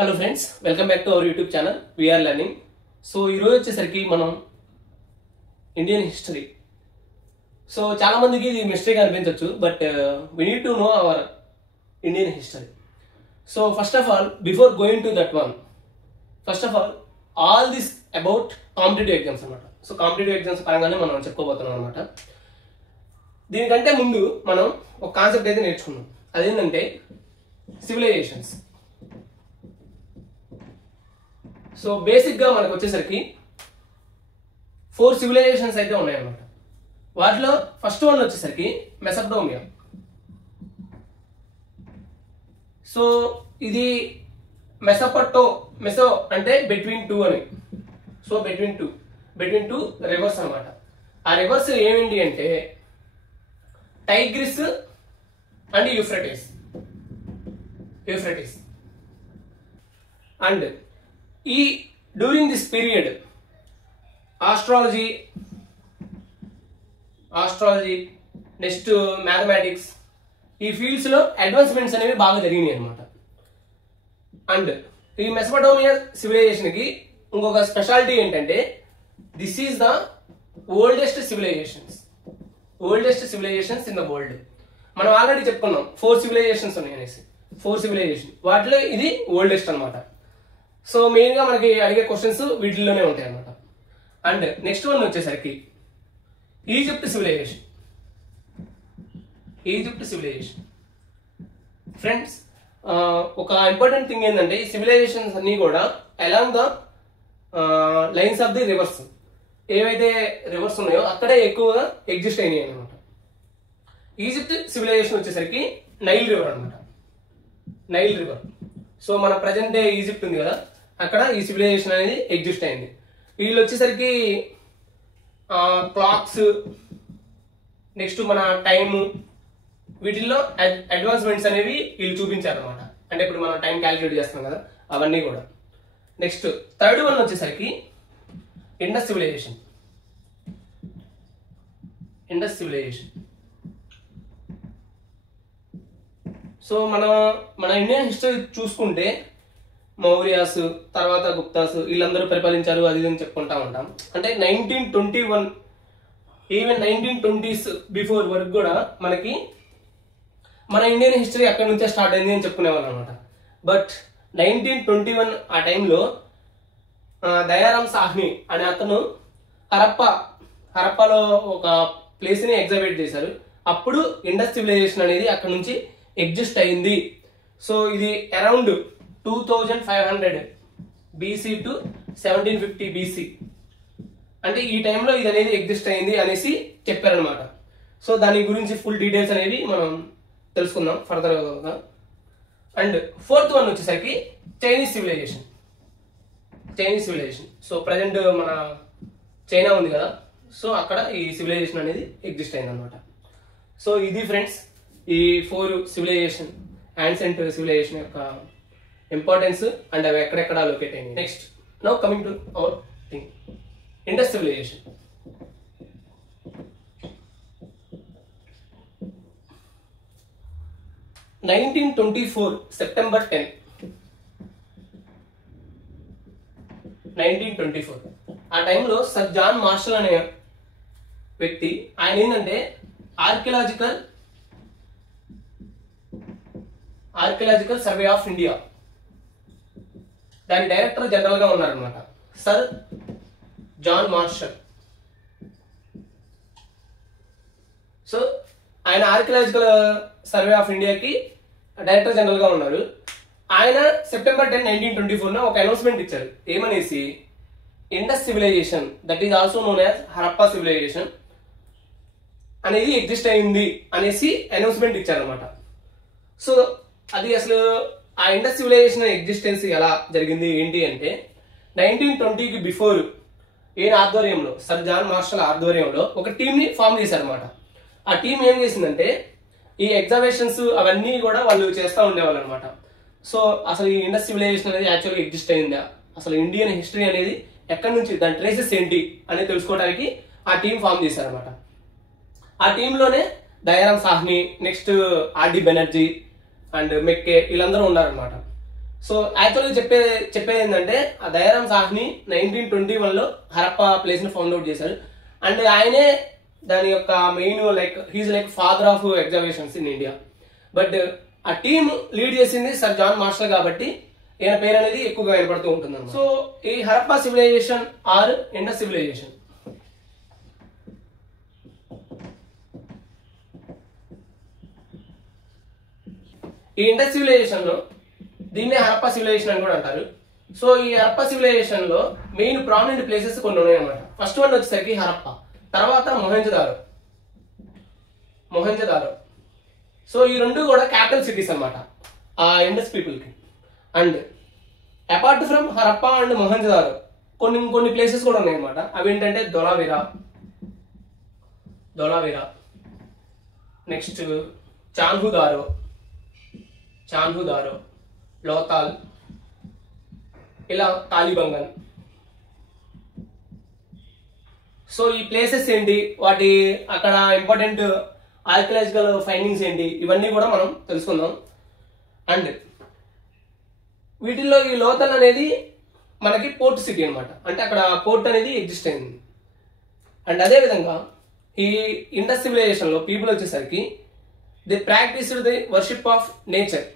Hello friends, welcome back to our YouTube channel we are learning. So ఈరోజు వచ్చేసరికి మనం Indian history. So చాలా మందికి ఇది మిస్టేక్ అనిపించవచ్చు, but we need to know our Indian history. So first of all, before going to that one, first of all this about competitive exams అనమాట. So competitive exams పరంగానే మనం చెప్పుకోబోతున్నాం అనమాట. దీనికంటే ముందు మనం ఒక కాన్సెప్ట్ అయితే నేర్చుకున్నాం. అదేంటంటే సివిలైజేషన్స్. సో బేసిక్ గా మనకు వచ్చేసరికి 4 సివిలైజేషన్స్ అయితే ఉన్నాయన్నమాట. వాటిలో ఫస్ట్ వన్ వచ్చేసరికి మెసోపొటేమియా. సో ఇది మెసో అంటే బిట్వీన్ టూ అని. సో బిట్వీన్ టూ రివర్స్ అనమాట. ఆ రివర్స్ ఏమిటి అంటే టైగ్రిస్ అండ్ యూఫ్రటీస్. అండ్ ఈ during this period astrology next mathematics, ఈ ఫీల్డ్స్ లో అడ్వాన్స్మెంట్స్ అనేవి బాగా జరిగినాయి అనమాట. అండ్ ఈ మెసోపొటేమియా సివిలైజేషన్ కి ఇంకొక స్పెషాలిటీ ఏంటంటే this is the oldest civilisations in the world. మనం ఆల్రెడీ చెప్పుకున్నాం 4 సివిలైజేషన్స్ ఉన్నాయి అనేసి. 4 సివిలైజేషన్, వాటిలో ఇది ఓల్డెస్ట్ అనమాట. సో మెయిన్ గా మనకి అడిగే క్వశ్చన్స్ వీటిల్లోనే ఉంటాయి అనమాట. అండ్ నెక్స్ట్ వన్ వచ్చేసరికి ఈజిప్ట్ సివిలైజేషన్. ఫ్రెండ్స్, ఒక ఇంపార్టెంట్ థింగ్ ఏంటంటే ఈ సివిలైజేషన్స్ అన్ని కూడా along the lines of the reverse, ఏవైతే రివర్స్ ఉన్నాయో అక్కడే ఎక్కువగా ఎగ్జిస్ట్ అయినాయి అనమాట. ఈజిప్ట్ సివిలైజేషన్ వచ్చేసరికి నైల్ రివర్ అనమాట. సో మన ప్రజెంట్ డే ఈజిప్ట్ ఉంది కదా, అక్కడ ఈ సివిలైజేషన్ అనేది ఎగ్జిస్ట్ అయింది. వీళ్ళు వచ్చేసరికి క్లాక్స్, నెక్స్ట్ మన టైమ్, వీటిల్లో అడ్వాన్స్మెంట్స్ అనేవి వీళ్ళు చూపించారు అనమాట. అంటే ఇప్పుడు మనం టైం క్యాలిక్యులేట్ చేస్తాం కదా, అవన్నీ కూడా. నెక్స్ట్ థర్డ్ వన్ వచ్చేసరికి ఇండస్ సివిలైజేషన్. సో మన ఇండియన్ హిస్టరీ చూసుకుంటే మౌర్యాస్, తర్వాత గుప్తాస్, వీళ్ళందరూ పరిపాలించారు అది అని చెప్పుకుంటా ఉంటాం. అంటే 1921, ఈవెన్ 1920s బిఫోర్ వరకు కూడా మనకి మన ఇండియన్ హిస్టరీ అక్కడి నుంచే స్టార్ట్ అయింది అని చెప్పుకునేవాళ్ళు అనమాట. బట్ 1921 ఆ టైంలో దయారాం సాహ్ని అనే అతను హరప్పాలో ఒక ప్లేస్ ని ఎగ్జిబిట్ చేశారు. అప్పుడు ఇండస్ సివిలైజేషన్ అనేది అక్కడ నుంచి ఎగ్జిస్ట్ అయింది. సో ఇది అరౌండ్ 2500 బీసీ టు 1750 బీసీ, అంటే ఈ టైంలో ఇది అనేది ఎగ్జిస్ట్ అయింది అనేసి చెప్పారనమాట. సో దాని గురించి ఫుల్ డీటెయిల్స్ అనేవి మనం తెలుసుకుందాం ఫర్దర్ గా. అండ్ ఫోర్త్ వన్ వచ్చేసరికి చైనీస్ సివిలైజేషన్. సో ప్రజెంట్ మన చైనా ఉంది కదా, సో అక్కడ ఈ సివిలైజేషన్ అనేది ఎగ్జిస్ట్ అయింది అనమాట. సో ఇది ఫ్రెండ్స్ ఈ 4 సివిలైజేషన్, యాన్సెంట్ సివిలైజేషన్ యొక్క ఇంపార్టెన్స్ అండ్ అవి ఎక్కడెక్కడ లొకేట్ అయింది. Next now coming to our thing, Indus civilization. September 10, 1924 ఆ టైంలో సర్ జాన్ మార్షల్ అనే వ్యక్తి, ఆయన ఏంటంటే ఆర్కియలాజికల్ సర్వే ఆఫ్ ఇండియా దాని డైరెక్టర్ జనరల్ గా ఉన్నారనమాట, సర్ జాన్ మార్షల్. సో ఆయన ఆర్కియలాజికల్ సర్వే ఆఫ్ ఇండియాకి డైరెక్టర్ జనరల్ గా ఉన్నారు. ఆయన సెప్టెంబర్ 10, 1924 ఒక అనౌన్స్మెంట్ ఇచ్చారు. ఏమనేసి, Indus civilization, that is also known as Harappa civilization అనేది ఎగ్జిస్ట్ అయింది అనేసి అనౌన్స్మెంట్ ఇచ్చారనమాట. సో అది అసలు ఆ ఇండస్ సివిలైజేషన్ ఎగ్జిస్టెన్స్ ఎలా జరిగింది ఏంటి అంటే 1920కి బిఫోర్ ఈయన ఆధ్వర్యంలో, సర్ జాన్ మార్షల్ ఆధ్వర్యంలో ఒక టీమ్ ని ఫామ్ చేశారనమాట. ఆ టీం ఏం చేసిందంటే ఈ ఎగ్జామినేషన్స్ అవన్నీ కూడా వాళ్ళు చేస్తూ ఉండేవాళ్ళు అనమాట. సో అసలు ఈ ఇండస్ సివిలైజేషన్ అనేది యాక్చువల్గా ఎగ్జిస్ట్ అయిందా, అసలు ఇండియన్ హిస్టరీ అనేది ఎక్కడి నుంచి, దాని ట్రేసెస్ ఏంటి అనేది తెలుసుకోవడానికి ఆ టీం ఫామ్ చేశారనమాట. ఆ టీంలోనే Dayaram Sahni, next RD Banerjee and Mackay, వీళ్ళందరూ ఉన్నారనమాట. సో యాక్చువల్గా చెప్పేది ఏంటంటే ఆ దయారాం సాహ్ని 1921లో హరప్పా ప్లేస్ ని ఫౌండ్ అవుట్ చేశారు. అండ్ ఆయనే దాని యొక్క main his father of examinations in India. But ఆ టీమ్ లీడ్ చేసింది సర్ జాన్ మార్షల్ కాబట్టి ఈయన పేరు అనేది ఎక్కువగా వినపడుతూ ఉంటుంది. సో ఈ Harappa civilization or Indus civilization, ఈ ఇండస్ సివిలైజేషన్ లో దీన్నే హరప్పా సివిలైజేషన్ అని కూడా అంటారు. సో ఈ హరప్పా సివిలైజేషన్ లో మెయిన్ ప్రామినెంట్ ప్లేసెస్ కొన్ని ఉన్నాయి అన్నమాట. ఫస్ట్ వన్ వచ్చేసరికి హరప్పా, తర్వాత మొహంజదారో. సో ఈ రెండు కూడా క్యాపిటల్ సిటీస్ అన్నమాట ఆ ఇండస్ పీపుల్ కి. And apart from Harappa and Mohenjo-daro కొన్ని ప్లేసెస్ కూడా ఉన్నాయి అన్నమాట. అవి ఏంటంటే ధోలావీరా, నెక్స్ట్ చాన్హుదారో, లోతాల్, ఇలా తాలిబంగన్. సో ఈ ప్లేసెస్ ఏంటి, వాటి అక్కడ ఇంపార్టెంట్ ఆర్కియలాజికల్ ఫైండింగ్స్ ఏంటి, ఇవన్నీ కూడా మనం తెలుసుకుందాం. అండ్ వీటిల్లో ఈ లోతల్ అనేది మనకి పోర్ట్ సిటీ అనమాట, అంటే అక్కడ పోర్ట్ అనేది ఎగ్జిస్ట్ అయింది. అండ్ అదే విధంగా ఈ ఇండస్ సివిలైజేషన్ లో పీపుల్ వచ్చేసరికి they practised the worship of nature.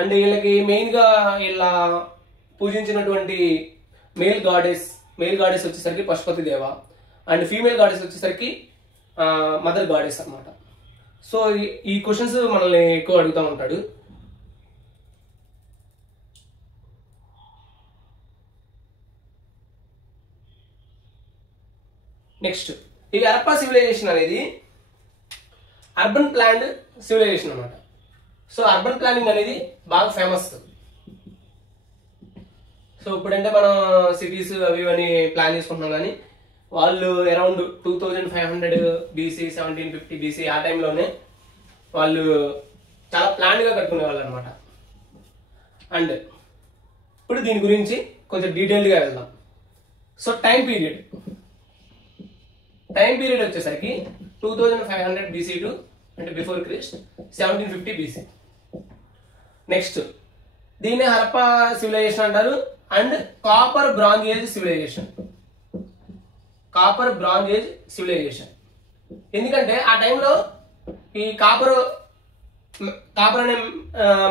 And వీళ్ళకి మెయిన్ గా ఇలా పూజించినటువంటి మేల్ గాడెస్ వచ్చేసరికి Pashupati Deva, and female goddess వచ్చేసరికి మదర్ గాడెస్ అన్నమాట. సో ఈ క్వశ్చన్స్ మనల్ని ఎక్కువ అడుగుతూ ఉంటాడు. నెక్స్ట్ ఈ హరప్పా సివిలైజేషన్ అనేది అర్బన్ ప్లాన్డ్ సివిలైజేషన్ అన్నమాట. సో అర్బన్ ప్లానింగ్ అనేది బాగా ఫేమస్. సో ఇప్పుడంటే మనం సిటీస్ అవి అని ప్లాన్ చేసుకుంటున్నాం, కానీ వాళ్ళు అరౌండ్ 2500 BC 1750 BC ఆ టైంలోనే వాళ్ళు చాలా ప్లాన్డ్ గా కట్టుకునే వాళ్ళు అనమాట. అండ్ ఇప్పుడు దీని గురించి కొంచెం డీటెయిల్డ్గా వెళ్దాం. సో టైం పీరియడ్ వచ్చేసరికి 2500 BC టు అంటే బిఫోర్ క్రిస్ట్ 1750 BC. నెక్స్ట్ దీన్ని హరప్పా సివిలైజేషన్ అంటారు. And copper bronze age civilization, ఎందుకంటే ఆ టైంలో ఈ కాపర్ అనే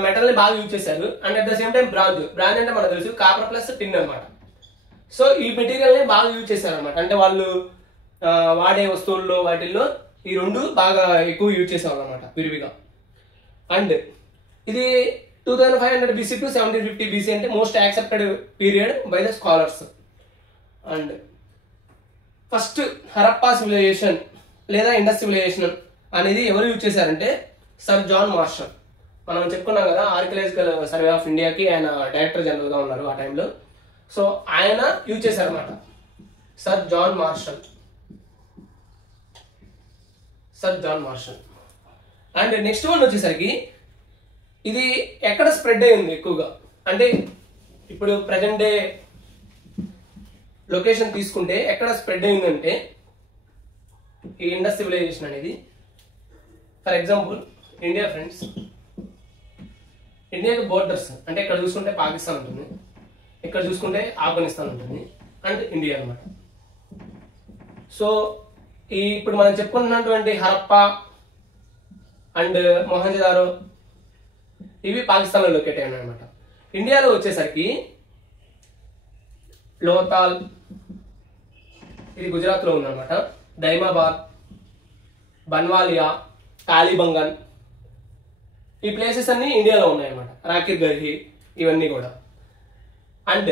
మెటల్ ని బాగా యూజ్ చేశారు. And at the same time bronze అంటే మనకు తెలుసు కాపర్ ప్లస్ టిన్ అనమాట. సో ఈ మెటీరియల్ ని బాగా యూజ్ చేశారు అనమాట. అంటే వాళ్ళు వాడే వస్తువుల్లో వాటిల్లో ఈ రెండు బాగా ఎక్కువ యూజ్ చేసేవాళ్ళు అనమాట విరివిగా. అండ్ ఇది 2500 BC టు 1750 BC అంటే most accepted period by the scholars. And first Harappa civilization లేదా ఇండస్ సివిలైజేషన్ అనేది ఎవరు యూజ్ చేశారంటే సర్ జాన్ మార్షల్. మనం చెప్పుకున్నాం కదా ఆర్కియలాజికల్ సర్వే ఆఫ్ ఇండియాకి ఆయన డైరెక్టర్ జనరల్ గా ఉన్నారు ఆ టైంలో. సో ఆయన యూజ్ చేశారన్నమాట, sir John Marshall. And next one వచ్చేసరికి ఇది ఎక్కడ స్ప్రెడ్ అయింది ఎక్కువగా అంటే ఇప్పుడు ప్రజెంట్ డే లొకేషన్ తీసుకుంటే ఎక్కడ స్ప్రెడ్ అయిందంటే ఈ ఇండస్ సివిలైజేషన్ అనేది, ఫర్ ఎగ్జాంపుల్ ఇండియా ఫ్రెండ్స్, ఇండియాకి బోర్డర్స్ అంటే ఇక్కడ చూసుకుంటే పాకిస్తాన్ ఉంటుంది, ఇక్కడ చూసుకుంటే ఆఫ్ఘనిస్తాన్ ఉంటుంది, అండ్ ఇండియా అన్నమాట. సో ఇప్పుడు మనం చెప్పుకున్నటువంటి హరప్పా అండ్ మొహంజదారో ఇవి పాకిస్తాన్ లో లొకేట్ అయినాయి అనమాట. ఇండియాలో వచ్చేసరికి లోతాల్ ఇది గుజరాత్ లో ఉందన్నమాట, దైమాబాద్, బన్వాలియా, తాలిబంగన్ ఈ ప్లేసెస్ అన్ని ఇండియాలో ఉన్నాయన్నమాట, రాకిర్ గర్హి ఇవన్నీ కూడా. అండ్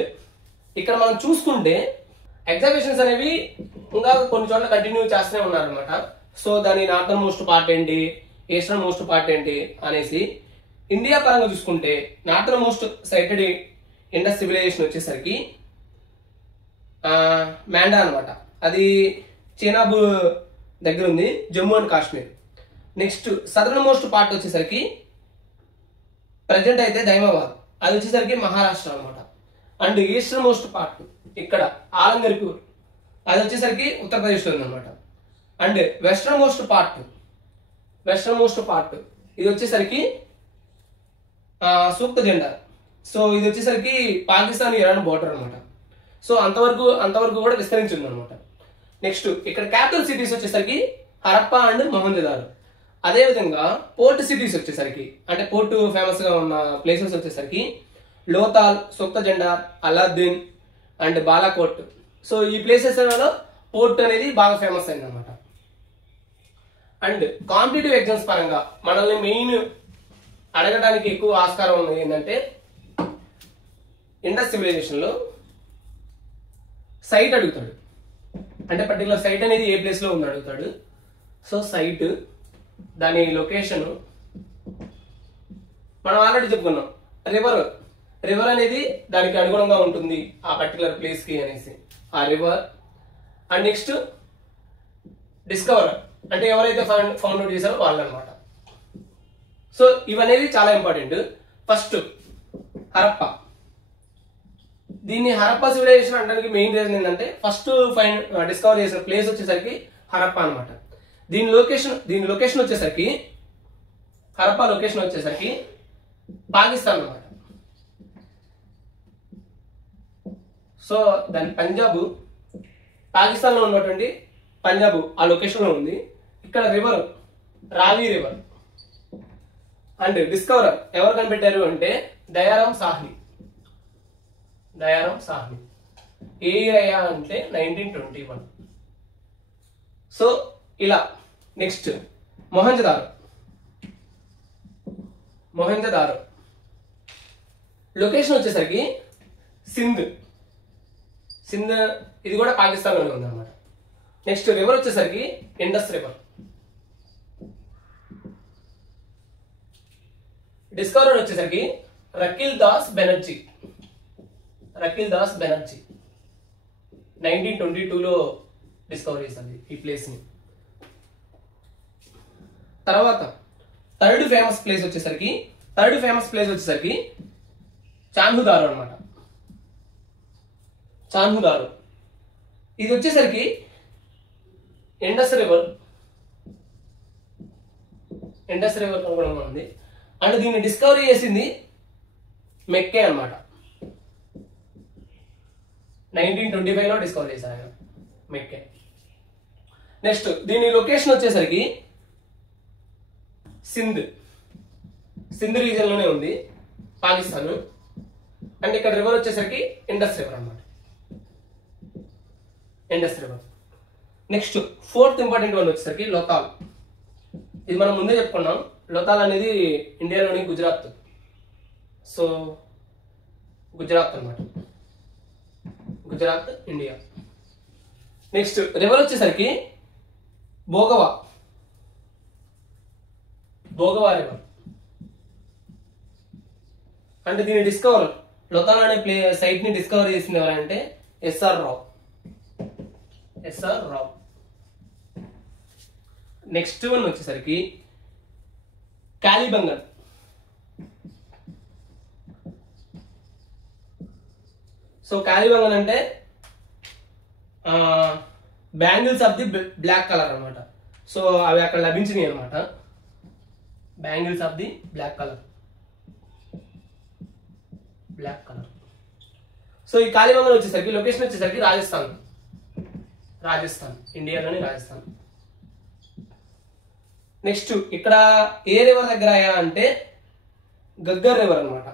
ఇక్కడ మనం చూసుకుంటే ఎగ్జామినేషన్స్ అనేవి ఇంకా కొన్ని చోట్ల కంటిన్యూ చేస్తూనే ఉన్నారనమాట. సో దాని నార్థన్ మోస్ట్ పార్ట్ ఏంటి, ఈస్టర్న్ మోస్ట్ పార్ట్ ఏంటి అనేసి ఇండియా పరంగా చూసుకుంటే northern most sited Indus civilization వచ్చేసరికి మ్యాండా అనమాట, అది చీనాబ్ దగ్గర ఉంది, Jammu and Kashmir. Next southern most part వచ్చేసరికి ప్రజెంట్ అయితే దైమాబాద్, అది వచ్చేసరికి మహారాష్ట్ర అనమాట. అండ్ ఈస్టర్న్ మోస్ట్ పార్ట్ ఇక్కడ ఆలంగర్పూర్, అది వచ్చేసరికి ఉత్తరప్రదేశ్లో ఉందన్నమాట. అండ్ వెస్టర్న్ మోస్ట్ పార్ట్ ఇది వచ్చేసరికి సూక్త జెండా, సో ఇది వచ్చేసరికి పాకిస్తాన్ ఇరాన్ బోర్డర్ అనమాట. సో అంతవరకు కూడా విస్తరించి ఉంది అనమాట. నెక్స్ట్ ఇక్కడ క్యాపిటల్ సిటీస్ వచ్చేసరికి హరప్పా అండ్ మొహంజదారో. అదే విధంగా పోర్ట్ సిటీస్ వచ్చేసరికి అంటే పోర్ట్ ఫేమస్ గా ఉన్న ప్లేసెస్ వచ్చేసరికి లోతాల్, సొక్తజెండార్, అలాద్దీన్ అండ్ బాలాకోట్. సో ఈ ప్లేసెస్ పోర్ట్ అనేది బాగా ఫేమస్ అయింది అనమాట. అండ్ కాంపిటేటివ్ ఎగ్జామ్స్ పరంగా మనల్ని మెయిన్ అడగడానికి ఎక్కువ ఆస్కారం ఉన్నది ఏంటంటే ఇండస్ సివిలైజేషన్ లో సైట్ అడుగుతాడు. అంటే పర్టికులర్ సైట్ అనేది ఏ ప్లేస్ లో ఉంది అడుగుతాడు. సో సైట్, దాని లొకేషన్ మనం ఆల్రెడీ చెప్పుకున్నాం. రివర్ అనేది దానికి అనుగుణంగా ఉంటుంది ఆ పర్టికులర్ ప్లేస్ కి అనేసి ఆ రివర్. అండ్ నెక్స్ట్ డిస్కవర్ అంటే ఎవరైతే ఫౌండ్ అవుట్ చేశారో వాళ్ళు అనమాట. సో ఇవనేవి చాలా ఇంపార్టెంట్. ఫస్ట్ హరప్పా. దీన్ని హరప్పా సివిలైజేషన్ అనడానికి మెయిన్ రీజన్ ఏంటంటే ఫస్ట్ డిస్కవర్ చేసిన ప్లేస్ వచ్చేసరికి హరప్పా అనమాట. దీని లొకేషన్ వచ్చేసరికి హరప్పా లొకేషన్ వచ్చేసరికి పాకిస్తాన్ అనమాట. సో దాని పంజాబ్, పాకిస్తాన్ లో ఉన్నటువంటి పంజాబ్ ఆ లొకేషన్ లో ఉంది. ఇక్కడ రివర్ రావి రివర్. అండ్ డిస్కవరర్ ఎవరు కనిపెట్టారు అంటే దయారాం సాహ్ని. ఏ ఇయర్ అయ్యా అంటే 1921. సో ఇలా నెక్స్ట్ మొహంజదారో లొకేషన్ వచ్చేసరికి సింధ్ ఇది కూడా పాకిస్తాన్ లోనే ఉంది అనమాట. నెక్స్ట్ రివర్ వచ్చేసరికి ఇండస్ రివర్. డిస్కవరర్ వచ్చేసరికి రకిల్ దాస్ బెనర్జీ 1922లో డిస్కవర్ చేసింది ఈ ప్లేస్ ని. తర్వాత థర్డ్ ఫేమస్ ప్లేస్ వచ్చేసరికి చాన్హుదారో అనమాట. ఇది వచ్చేసరికి ఇండస్ రివర్ అనుగుణంగా ఉంది. అండ్ దీన్ని డిస్కవరీ చేసింది మెక్కే అనమాట. 1925లో డిస్కవర్ చేశారు ఆయన మెక్కే. నెక్స్ట్ దీని లొకేషన్ వచ్చేసరికి సింధ్ రీజియన్ లోనే ఉంది పాకిస్తాన్. అండ్ ఇక్కడ రివర్ వచ్చేసరికి ఇండస్ రివర్ అనమాట. నెక్స్ట్ ఫోర్త్ ఇంపార్టెంట్ వన్ వచ్చేసరికి లోతాల్. ఇది మనం ముందే చెప్పుకున్నాం. లోతాల్ అనేది ఇండియాలోని గుజరాత్. సో గుజరాత్ అనమాట, గుజరాత్ ఇండియా. నెక్స్ట్ రివర్ వచ్చేసరికి భోగవా రివర్. అంటే దీన్ని లోతాల్ అనే సైట్ ని డిస్కవర్ చేసింది ఎవరంటే ఎస్ఆర్ రావ్. నెక్స్ట్ వన్ వచ్చేసరికి కాలిబంగన్. సో కాలిబంగన్ అంటే bangles of the black colour అనమాట. సో అవి అక్కడ లభించినాయి అనమాట. Bangles of the black colour. So ఈ కాలిబంగన్ వచ్చేసరికి లొకేషన్ వచ్చేసరికి రాజస్థాన్ ఇండియాలోని రాజస్థాన్. నెక్స్ట్ ఇక్కడ ఏ రివర్ దగ్గర అయ్యా అంటే గగ్గర్ రివర్ అనమాట.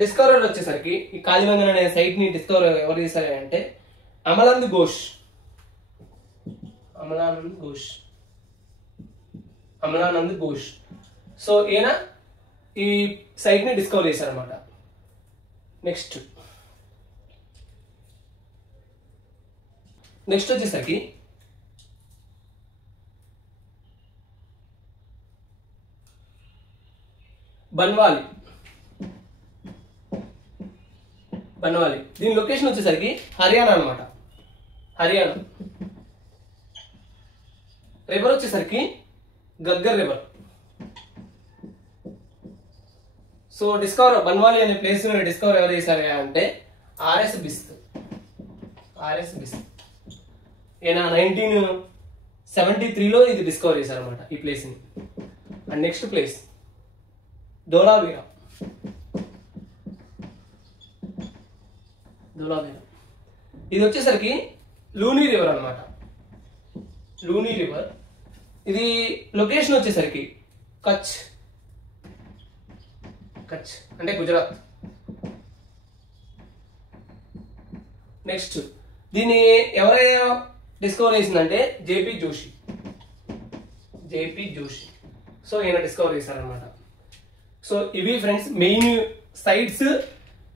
డిస్కవరర్ వచ్చేసరికి ఈ కాలిబంగన్ అనే సైట్ ని డిస్కవర్ ఎవరు చేశారు అంటే అమలానంద్ ఘోష్. సో ఈయన ఈ సైట్ ని డిస్కవర్ చేశారనమాట. నెక్స్ట్ వచ్చేసరికి బన్వాలి. దీని లొకేషన్ వచ్చేసరికి హర్యానా అనమాట. రివర్ వచ్చేసరికి గగ్గర్ రివర్. సో బన్వాలి అనే ప్లేస్ డిస్కవర్ ఎవరు చేశారు అంటే ఆర్ఎస్ బిస్త్. ఈయన 1973లో ఇది డిస్కవర్ చేశారనమాట ఈ ప్లేస్ ని. And next place Dholavira. ఇది వచ్చేసరికి లూనీ రివర్ అనమాట. లూనీ రివర్. ఇది లొకేషన్ వచ్చేసరికి కచ్ అంటే గుజరాత్. నెక్స్ట్ దీన్ని ఎవరైనా డిస్కవర్ చేసిందంటే జేపీ జోషి. సో ఈయన డిస్కవర్ చేశారనమాట. సో ఇవి ఫ్రెండ్స్ మెయిన్ సైట్స్.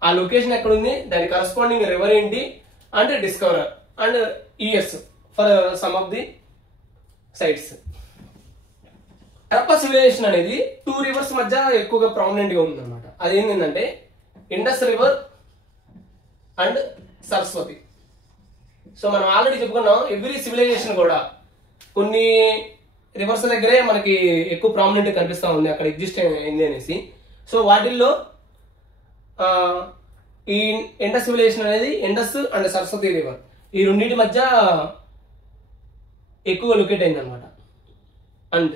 ఆ లొకేషన్ ఎక్కడ ఉంది, దాని కరస్పాండింగ్ రివర్ ఏంటి, and discoverer and years for some of the sites. Harappa civilization అనేది 2 రివర్స్ మధ్య ఎక్కువగా ప్రామినెంట్ గా ఉంది అనమాట. అదేంటంటే Indus river and Saraswati. So మనం ఆల్రెడీ చెప్పుకున్నాం, ఎవ్రీ సివిలైజేషన్ కూడా కొన్ని రివర్స్ దగ్గరే మనకి ఎక్కువ ప్రామినెంట్ కనిపిస్తా ఉంది, అక్కడ ఎగ్జిస్ట్ అయింది అనేసి. సో వాటిల్లో ఈ ఇండస్ సివిలైజేషన్ అనేది ఇండస్ అండ్ సరస్వతి రివర్ ఈ రెండింటి మధ్య ఎక్కువ లొకేట్ అయింది అనమాట. అండ్